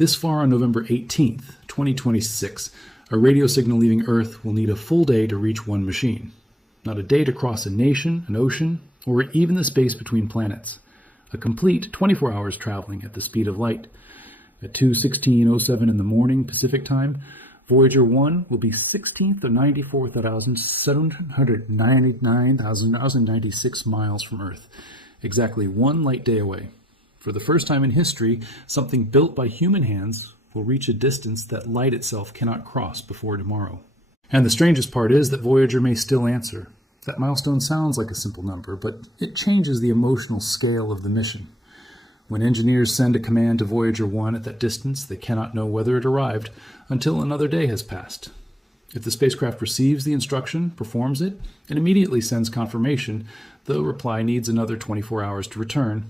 This far on November 18th, 2026, a radio signal leaving Earth will need a full day to reach one machine. Not a day to cross a nation, an ocean, or even the space between planets. A complete 24 hours traveling at the speed of light. At 2:16:07 in the morning Pacific time, Voyager 1 will be 16th of 94,799,096 miles from Earth, exactly one light day away. For the first time in history, something built by human hands will reach a distance that light itself cannot cross before tomorrow. And the strangest part is that Voyager may still answer. That milestone sounds like a simple number, but it changes the emotional scale of the mission. When engineers send a command to Voyager 1 at that distance, they cannot know whether it arrived until another day has passed. If the spacecraft receives the instruction, performs it, and immediately sends confirmation, the reply needs another 24 hours to return.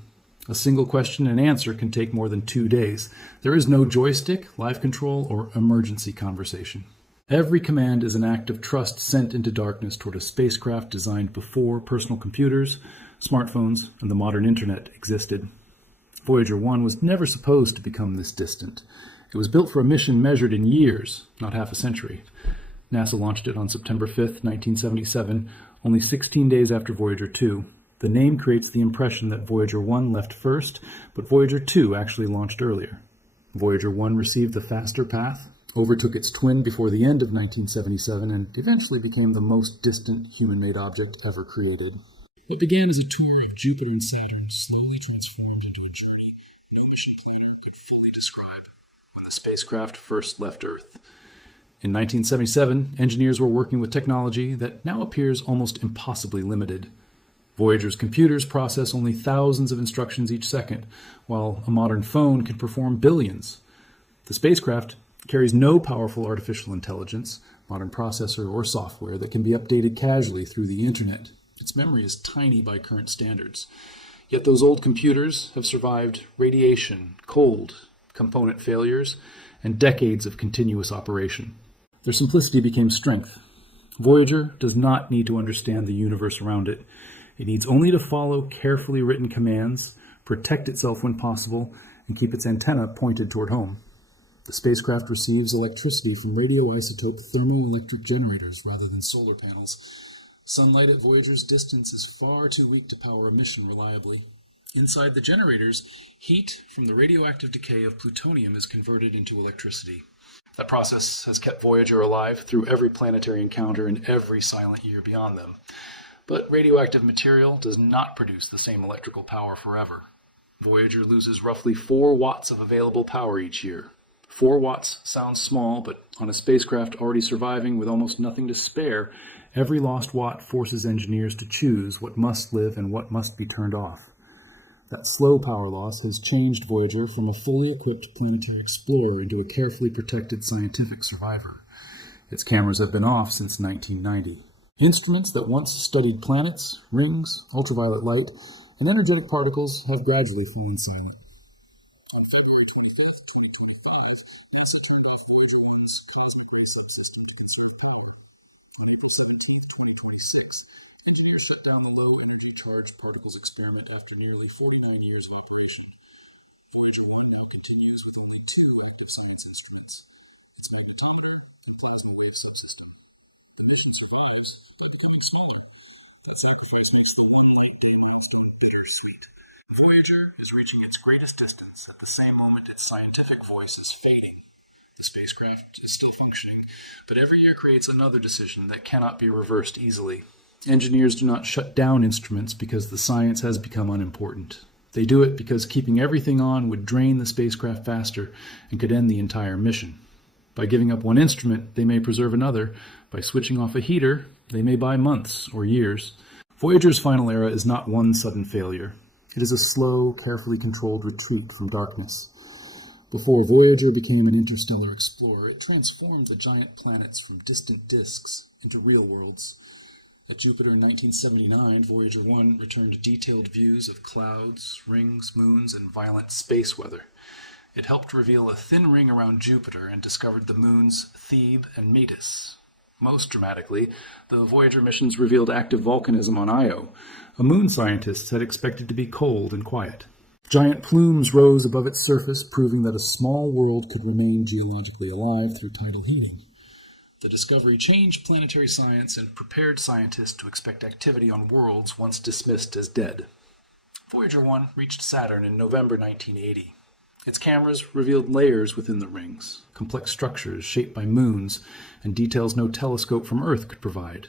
A single question and answer can take more than 2 days. There is no joystick, live control, or emergency conversation. Every command is an act of trust sent into darkness toward a spacecraft designed before personal computers, smartphones, and the modern internet existed. Voyager 1 was never supposed to become this distant. It was built for a mission measured in years, not half a century. NASA launched it on September 5, 1977, only 16 days after Voyager 2. The name creates the impression that Voyager 1 left first, but Voyager 2 actually launched earlier. Voyager 1 received the faster path, overtook its twin before the end of 1977, and eventually became the most distant human-made object ever created. What began as a tour of Jupiter and Saturn slowly transformed into a journey no mission planner could fully describe when the spacecraft first left Earth. In 1977, engineers were working with technology that now appears almost impossibly limited. Voyager's computers process only thousands of instructions each second, while a modern phone can perform billions. The spacecraft carries no powerful artificial intelligence, modern processor, or software that can be updated casually through the internet. Its memory is tiny by current standards. Yet those old computers have survived radiation, cold, component failures, and decades of continuous operation. Their simplicity became strength. Voyager does not need to understand the universe around it. It needs only to follow carefully written commands, protect itself when possible, and keep its antenna pointed toward home. The spacecraft receives electricity from radioisotope thermoelectric generators rather than solar panels. Sunlight at Voyager's distance is far too weak to power a mission reliably. Inside the generators, heat from the radioactive decay of plutonium is converted into electricity. That process has kept Voyager alive through every planetary encounter and every silent year beyond them. But radioactive material does not produce the same electrical power forever. Voyager loses roughly 4 watts of available power each year. 4 watts sounds small, but on a spacecraft already surviving with almost nothing to spare, every lost watt forces engineers to choose what must live and what must be turned off. That slow power loss has changed Voyager from a fully equipped planetary explorer into a carefully protected scientific survivor. Its cameras have been off since 1990. Instruments that once studied planets, rings, ultraviolet light, and energetic particles have gradually fallen silent. On February 25th, 2025, NASA turned off Voyager 1's cosmic ray subsystem to conserve power. On April 17th, 2026, engineers shut down the low-energy charged particles experiment after nearly 49 years in operation. Voyager 1 now continues with only 2 active science instruments, its magnetometer and plasma wave subsystem. The mission survives by becoming smaller. That sacrifice makes the one light day milestone bittersweet. Voyager is reaching its greatest distance at the same moment its scientific voice is fading. The spacecraft is still functioning, but every year creates another decision that cannot be reversed easily. Engineers do not shut down instruments because the science has become unimportant. They do it because keeping everything on would drain the spacecraft faster and could end the entire mission. By giving up one instrument, they may preserve another. By switching off a heater, they may buy months or years. Voyager's final era is not one sudden failure. It is a slow, carefully controlled retreat from darkness. Before Voyager became an interstellar explorer, it transformed the giant planets from distant disks into real worlds. At Jupiter in 1979, Voyager 1 returned detailed views of clouds, rings, moons, and violent space weather. It helped reveal a thin ring around Jupiter and discovered the moons Thebe and Metis. Most dramatically, the Voyager missions revealed active volcanism on Io, a moon scientists had expected to be cold and quiet. Giant plumes rose above its surface, proving that a small world could remain geologically alive through tidal heating. The discovery changed planetary science and prepared scientists to expect activity on worlds once dismissed as dead. Voyager 1 reached Saturn in November 1980. Its cameras revealed layers within the rings, complex structures shaped by moons, and details no telescope from Earth could provide.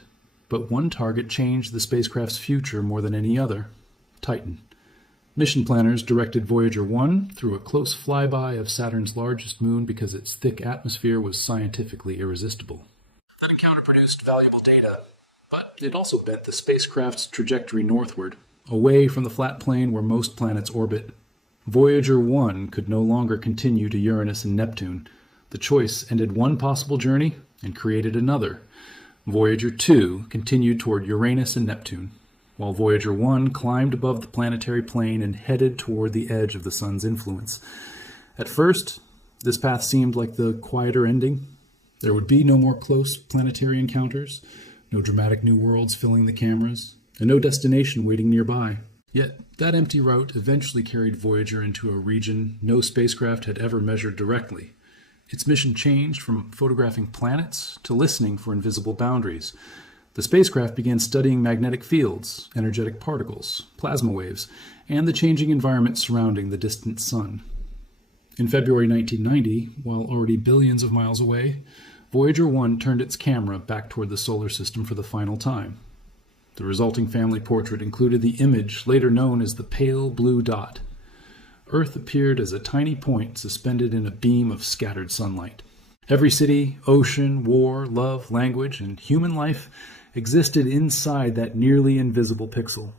But one target changed the spacecraft's future more than any other: Titan. Mission planners directed Voyager 1 through a close flyby of Saturn's largest moon because its thick atmosphere was scientifically irresistible. That encounter produced valuable data, but it also bent the spacecraft's trajectory northward, away from the flat plane where most planets orbit. Voyager 1 could no longer continue to Uranus and Neptune. The choice ended one possible journey and created another. Voyager 2 continued toward Uranus and Neptune, while Voyager 1 climbed above the planetary plane and headed toward the edge of the Sun's influence. At first, this path seemed like the quieter ending. There would be no more close planetary encounters, no dramatic new worlds filling the cameras, and no destination waiting nearby. Yet, that empty route eventually carried Voyager into a region no spacecraft had ever measured directly. Its mission changed from photographing planets to listening for invisible boundaries. The spacecraft began studying magnetic fields, energetic particles, plasma waves, and the changing environment surrounding the distant Sun. In February 1990, while already billions of miles away, Voyager 1 turned its camera back toward the solar system for the final time. The resulting family portrait included the image later known as the pale blue dot. Earth appeared as a tiny point suspended in a beam of scattered sunlight. Every city, ocean, war, love, language, and human life existed inside that nearly invisible pixel.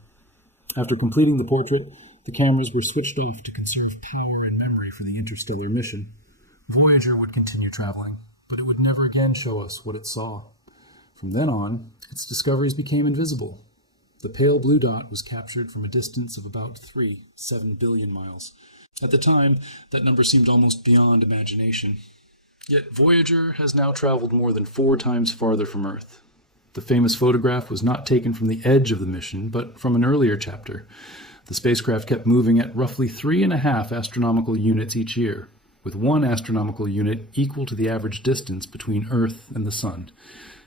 After completing the portrait, the cameras were switched off to conserve power and memory for the interstellar mission. Voyager would continue traveling, but it would never again show us what it saw. From then on, its discoveries became invisible. The pale blue dot was captured from a distance of about 7 billion miles. At the time, that number seemed almost beyond imagination. Yet Voyager has now traveled more than 4 times farther from Earth. The famous photograph was not taken from the edge of the mission, but from an earlier chapter. The spacecraft kept moving at roughly 3.5 astronomical units each year, with 1 astronomical unit equal to the average distance between Earth and the Sun.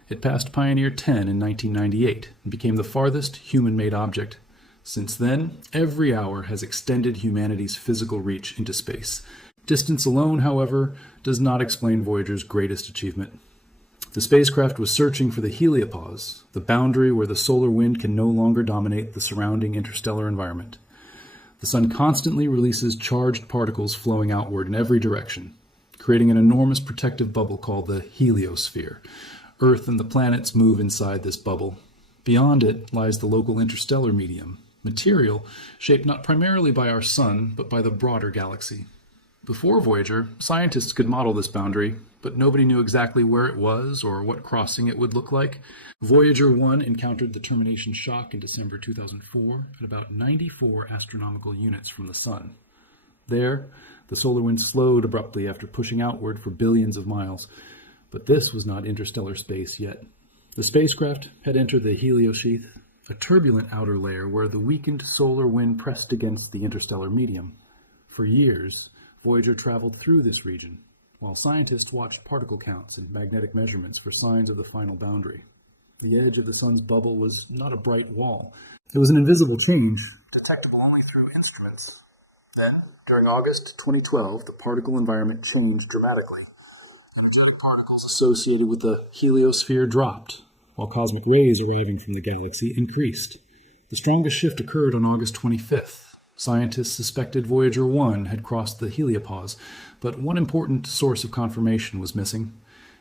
It passed Pioneer 10 in 1998 and became the farthest human-made object. Since then, every hour has extended humanity's physical reach into space. Distance alone, however, does not explain Voyager's greatest achievement. The spacecraft was searching for the heliopause, the boundary where the solar wind can no longer dominate the surrounding interstellar environment. The Sun constantly releases charged particles flowing outward in every direction, creating an enormous protective bubble called the heliosphere. Earth and the planets move inside this bubble. Beyond it lies the local interstellar medium, material shaped not primarily by our Sun, but by the broader galaxy. Before Voyager, scientists could model this boundary, but nobody knew exactly where it was or what crossing it would look like. Voyager 1 encountered the termination shock in December 2004 at about 94 astronomical units from the Sun. There, the solar wind slowed abruptly after pushing outward for billions of miles. But this was not interstellar space yet. The spacecraft had entered the heliosheath, a turbulent outer layer where the weakened solar wind pressed against the interstellar medium. For years, Voyager traveled through this region, while scientists watched particle counts and magnetic measurements for signs of the final boundary. The edge of the Sun's bubble was not a bright wall. It was an invisible change, detectable only through instruments. Then, during August 2012, the particle environment changed dramatically. Energetic particles associated with the heliosphere dropped, while cosmic rays arriving from the galaxy increased. The strongest shift occurred on August 25th. Scientists suspected Voyager 1 had crossed the heliopause, but one important source of confirmation was missing.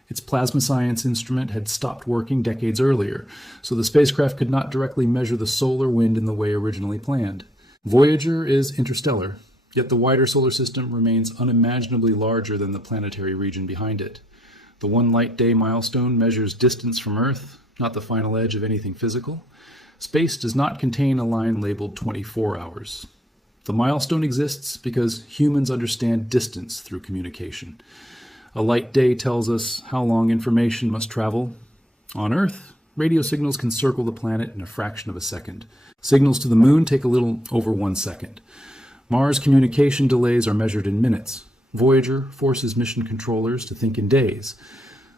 Its plasma science instrument had stopped working decades earlier, so the spacecraft could not directly measure the solar wind in the way originally planned. Voyager is interstellar, yet the wider solar system remains unimaginably larger than the planetary region behind it. The 1 light day milestone measures distance from Earth, not the final edge of anything physical. Space does not contain a line labeled 24 hours. The milestone exists because humans understand distance through communication. A light day tells us how long information must travel. On Earth, radio signals can circle the planet in a fraction of a second. Signals to the moon take a little over 1 second. Mars communication delays are measured in minutes. Voyager forces mission controllers to think in days.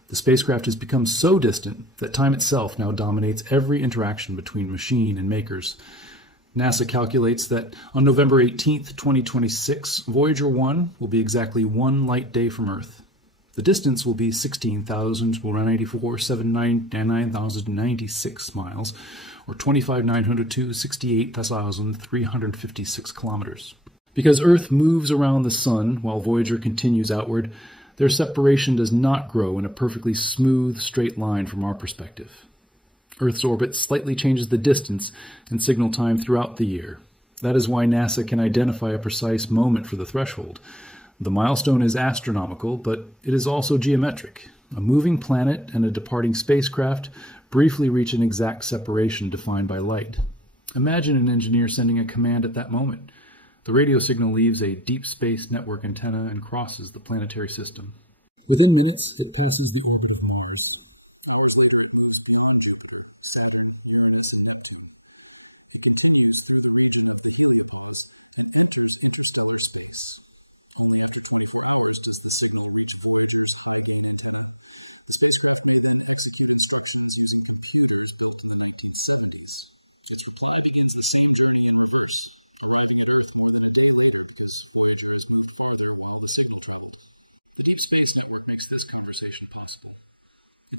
The spacecraft has become so distant that time itself now dominates every interaction between machine and makers. NASA calculates that on November 18, 2026, Voyager 1 will be exactly 1 light day from Earth. The distance will be 16,184,799,096 miles, or 25,902 68,356 kilometers. Because Earth moves around the Sun while Voyager continues outward, their separation does not grow in a perfectly smooth, straight line from our perspective. Earth's orbit slightly changes the distance and signal time throughout the year. That is why NASA can identify a precise moment for the threshold. The milestone is astronomical, but it is also geometric. A moving planet and a departing spacecraft briefly reach an exact separation defined by light. Imagine an engineer sending a command at that moment. The radio signal leaves a deep space network antenna and crosses the planetary system. Within minutes, it passes the orbit of Mars.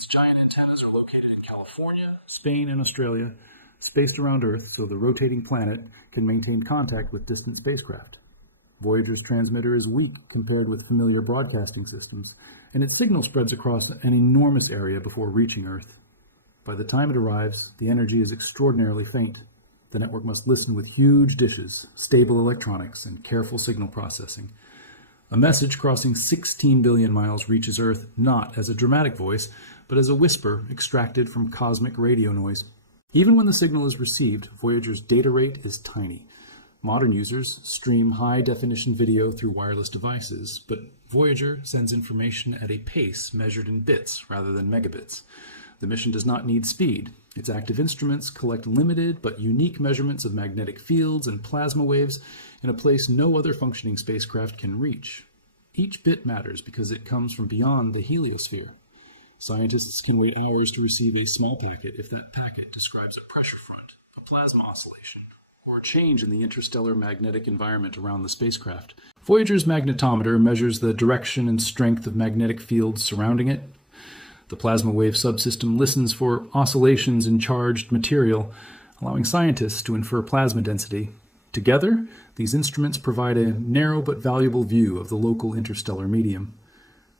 Giant antennas are located in California, Spain, and Australia, spaced around Earth so the rotating planet can maintain contact with distant spacecraft. Voyager's transmitter is weak compared with familiar broadcasting systems, and its signal spreads across an enormous area before reaching Earth. By the time it arrives, the energy is extraordinarily faint. The network must listen with huge dishes, stable electronics, and careful signal processing. A message crossing 16 billion miles reaches Earth not as a dramatic voice, but as a whisper extracted from cosmic radio noise. Even when the signal is received, Voyager's data rate is tiny. Modern users stream high-definition video through wireless devices, but Voyager sends information at a pace measured in bits rather than megabits. The mission does not need speed. Its active instruments collect limited but unique measurements of magnetic fields and plasma waves in a place no other functioning spacecraft can reach. Each bit matters because it comes from beyond the heliosphere. Scientists can wait hours to receive a small packet if that packet describes a pressure front, a plasma oscillation, or a change in the interstellar magnetic environment around the spacecraft. Voyager's magnetometer measures the direction and strength of magnetic fields surrounding it. The plasma wave subsystem listens for oscillations in charged material, allowing scientists to infer plasma density. Together, these instruments provide a narrow but valuable view of the local interstellar medium.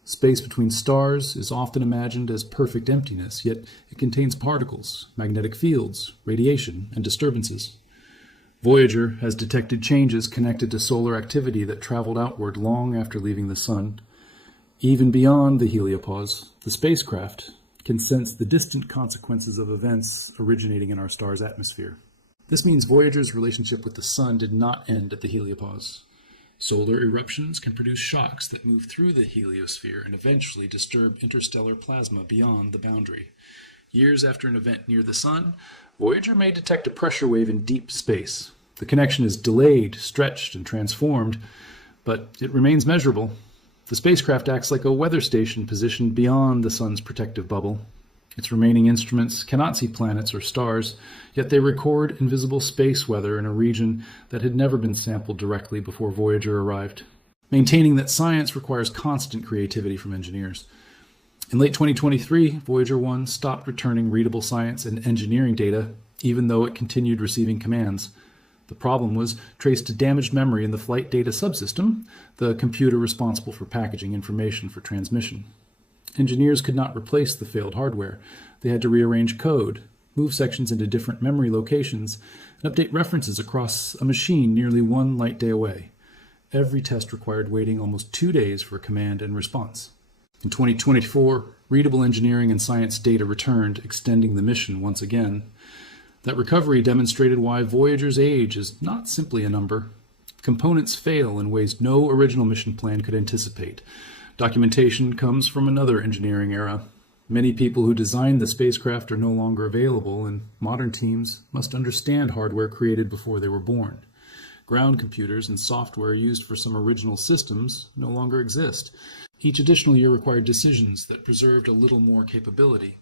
Space between stars is often imagined as perfect emptiness, yet it contains particles, magnetic fields, radiation, and disturbances. Voyager has detected changes connected to solar activity that traveled outward long after leaving the Sun. Even beyond the heliopause, the spacecraft can sense the distant consequences of events originating in our star's atmosphere. This means Voyager's relationship with the Sun did not end at the heliopause. Solar eruptions can produce shocks that move through the heliosphere and eventually disturb interstellar plasma beyond the boundary. Years after an event near the Sun, Voyager may detect a pressure wave in deep space. The connection is delayed, stretched, and transformed, but it remains measurable. The spacecraft acts like a weather station positioned beyond the Sun's protective bubble. Its remaining instruments cannot see planets or stars, yet they record invisible space weather in a region that had never been sampled directly before Voyager arrived. Maintaining that science requires constant creativity from engineers. In late 2023, Voyager 1 stopped returning readable science and engineering data, even though it continued receiving commands. The problem was traced to damaged memory in the flight data subsystem, the computer responsible for packaging information for transmission. Engineers could not replace the failed hardware. They had to rearrange code, move sections into different memory locations, and update references across a machine nearly 1 light day away. Every test required waiting almost 2 days for a command and response. In 2024, readable engineering and science data returned, extending the mission once again. That recovery demonstrated why Voyager's age is not simply a number. Components fail in ways no original mission plan could anticipate. Documentation comes from another engineering era. Many people who designed the spacecraft are no longer available, and modern teams must understand hardware created before they were born. Ground computers and software used for some original systems no longer exist. Each additional year required decisions that preserved a little more capability.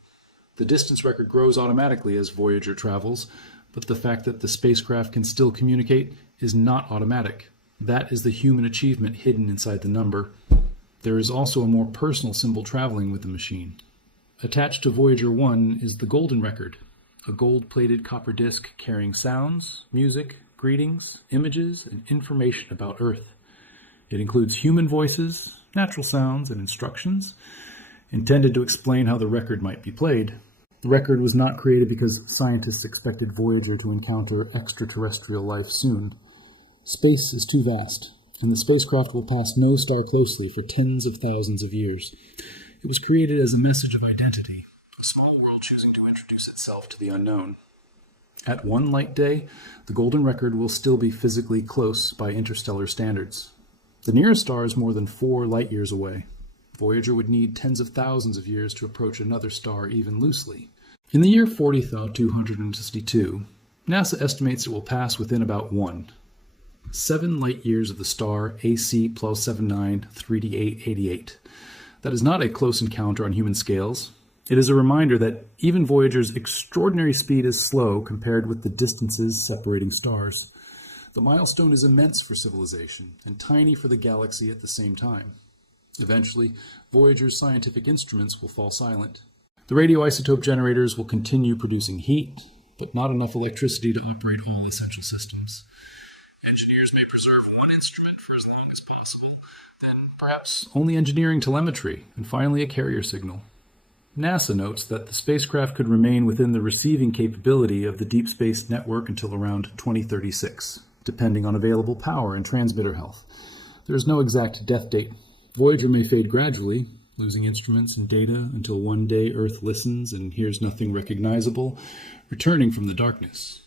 The distance record grows automatically as Voyager travels, but the fact that the spacecraft can still communicate is not automatic. That is the human achievement hidden inside the number. There is also a more personal symbol traveling with the machine. Attached to Voyager 1 is the Golden Record, a gold-plated copper disc carrying sounds, music, greetings, images, and information about Earth. It includes human voices, natural sounds, and instructions, intended to explain how the record might be played. The record was not created because scientists expected Voyager to encounter extraterrestrial life soon. Space is too vast, and the spacecraft will pass no star closely for tens of thousands of years. It was created as a message of identity, a small world choosing to introduce itself to the unknown. At one light day, the Golden Record will still be physically close by interstellar standards. The nearest star is more than 4 light-years away. Voyager would need tens of thousands of years to approach another star even loosely. In the year 40,262, NASA estimates it will pass within about 7 light-years of the star AC +79 3D888. That is not a close encounter on human scales. It is a reminder that even Voyager's extraordinary speed is slow compared with the distances separating stars. The milestone is immense for civilization and tiny for the galaxy at the same time. Eventually, Voyager's scientific instruments will fall silent. The radioisotope generators will continue producing heat, but not enough electricity to operate all essential systems. Engineers may preserve one instrument for as long as possible, then perhaps only engineering telemetry, and finally a carrier signal. NASA notes that the spacecraft could remain within the receiving capability of the Deep Space Network until around 2036, depending on available power and transmitter health. There is no exact death date. Voyager may fade gradually, losing instruments and data until one day Earth listens and hears nothing recognizable, returning from the darkness.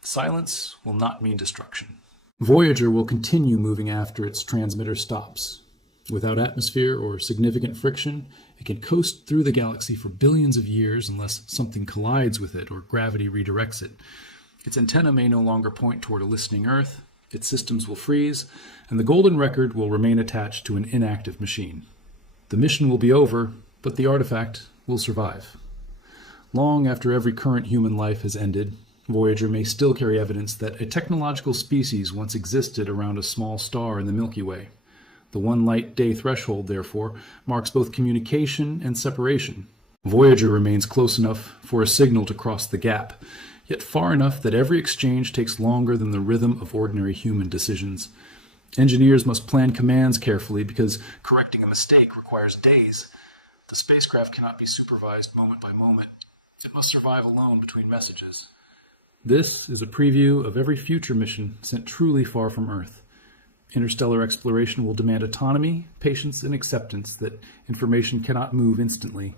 Silence will not mean destruction. Voyager will continue moving after its transmitter stops. Without atmosphere or significant friction, it can coast through the galaxy for billions of years unless something collides with it or gravity redirects it. Its antenna may no longer point toward a listening Earth, its systems will freeze, and the Golden Record will remain attached to an inactive machine. The mission will be over, but the artifact will survive. Long after every current human life has ended, Voyager may still carry evidence that a technological species once existed around a small star in the Milky Way. The one light day threshold, therefore, marks both communication and separation. Voyager remains close enough for a signal to cross the gap, yet far enough that every exchange takes longer than the rhythm of ordinary human decisions. Engineers must plan commands carefully because correcting a mistake requires days. The spacecraft cannot be supervised moment by moment. It must survive alone between messages. This is a preview of every future mission sent truly far from Earth. Interstellar exploration will demand autonomy, patience, and acceptance that information cannot move instantly.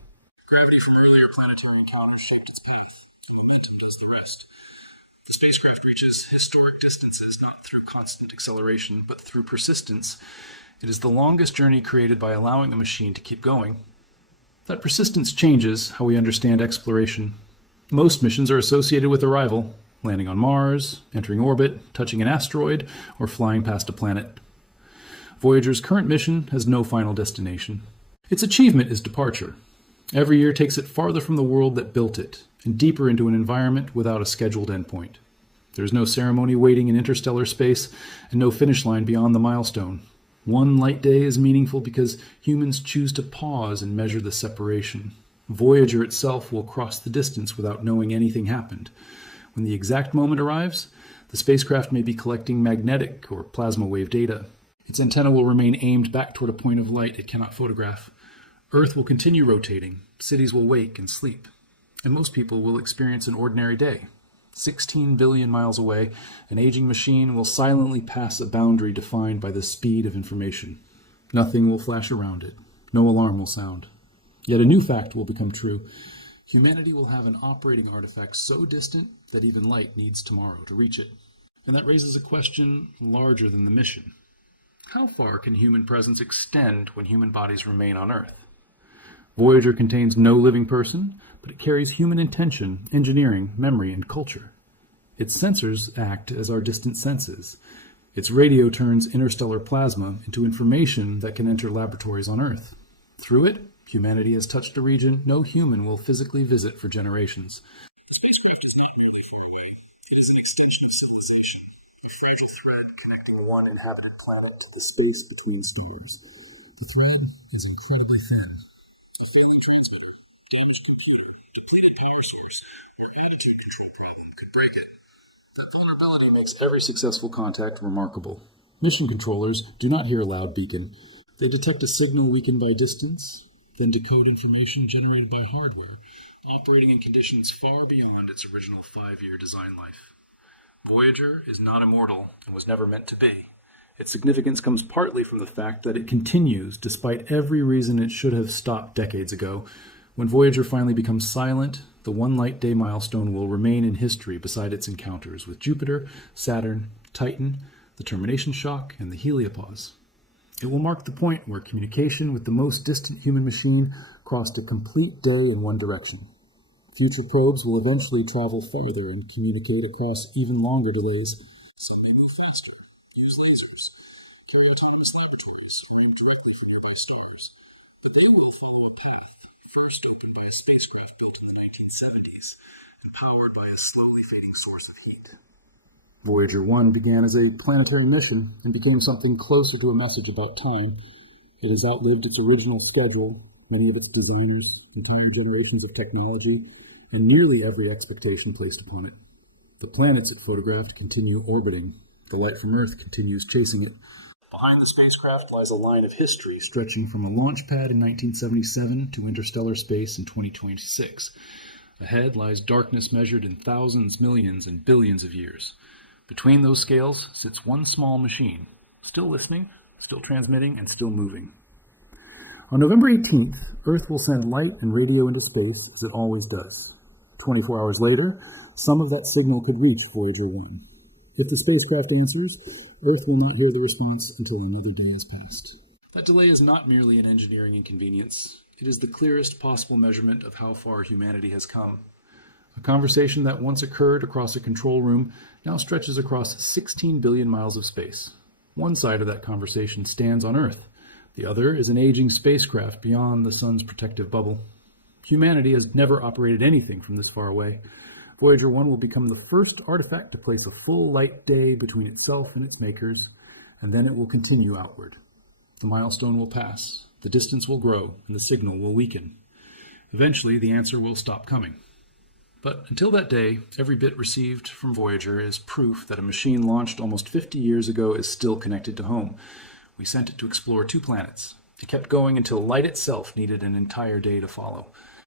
Gravity from earlier planetary encounters shaped its path, and momentum does the rest. The spacecraft reaches historic distances not through constant acceleration, but through persistence. It is the longest journey created by allowing the machine to keep going. That persistence changes how we understand exploration. Most missions are associated with arrival, landing on Mars, entering orbit, touching an asteroid, or flying past a planet. Voyager's current mission has no final destination. Its achievement is departure. Every year takes it farther from the world that built it, and deeper into an environment without a scheduled endpoint. There is no ceremony waiting in interstellar space, and no finish line beyond the milestone. One light day is meaningful because humans choose to pause and measure the separation. Voyager itself will cross the distance without knowing anything happened. When the exact moment arrives, the spacecraft may be collecting magnetic or plasma wave data. Its antenna will remain aimed back toward a point of light it cannot photograph. Earth will continue rotating, cities will wake and sleep, and most people will experience an ordinary day. 16 billion miles away, an aging machine will silently pass a boundary defined by the speed of information. Nothing will flash around it. No alarm will sound. Yet a new fact will become true. Humanity will have an operating artifact so distant that even light needs tomorrow to reach it. And that raises a question larger than the mission. How far can human presence extend when human bodies remain on Earth? Voyager contains no living person, but it carries human intention, engineering, memory, and culture. Its sensors act as our distant senses. Its radio turns interstellar plasma into information that can enter laboratories on Earth. Through it, humanity has touched a region no human will physically visit for generations. The spacecraft is not merely far away. It is an extension of civilization, a fragile thread connecting one inhabited planet to the space between stars. The thread is incredibly thin. A failing transmitter, damaged computer, depleted power source, or attitude control problem could break it. That vulnerability makes every successful contact remarkable. Mission controllers do not hear a loud beacon. They detect a signal weakened by distance, then decode information generated by hardware, operating in conditions far beyond its original 5-year design life. Voyager is not immortal and was never meant to be. Its significance comes partly from the fact that it continues despite every reason it should have stopped decades ago. When Voyager finally becomes silent, the one light day milestone will remain in history beside its encounters with Jupiter, Saturn, Titan, the termination shock, and the heliopause. It will mark the point where communication with the most distant human machine crossed a complete day in one direction. Future probes will eventually travel farther and communicate across even longer delays. Some may move faster, use lasers, carry autonomous laboratories, or aim directly for nearby stars. But they will follow a path first opened by a spacecraft built in the 1970s and powered by a slowly fading source of heat. Voyager 1 began as a planetary mission and became something closer to a message about time. It has outlived its original schedule, many of its designers, entire generations of technology, and nearly every expectation placed upon it. The planets it photographed continue orbiting. The light from Earth continues chasing it. Behind the spacecraft lies a line of history stretching from a launch pad in 1977 to interstellar space in 2026. Ahead lies darkness measured in thousands, millions, and billions of years. Between those scales sits one small machine, still listening, still transmitting, and still moving. On November 18th, Earth will send light and radio into space as it always does. 24 hours later, some of that signal could reach Voyager 1. If the spacecraft answers, Earth will not hear the response until another day has passed. That delay is not merely an engineering inconvenience. It is the clearest possible measurement of how far humanity has come. A conversation that once occurred across a control room now stretches across 16 billion miles of space. One side of that conversation stands on Earth. The other is an aging spacecraft beyond the sun's protective bubble. Humanity has never operated anything from this far away. Voyager 1 will become the first artifact to place a full light day between itself and its makers, and then it will continue outward. The milestone will pass, the distance will grow, and the signal will weaken. Eventually, the answer will stop coming. But until that day, every bit received from Voyager is proof that a machine launched almost 50 years ago is still connected to home. We sent it to explore 2 planets. It kept going until light itself needed an entire day to follow.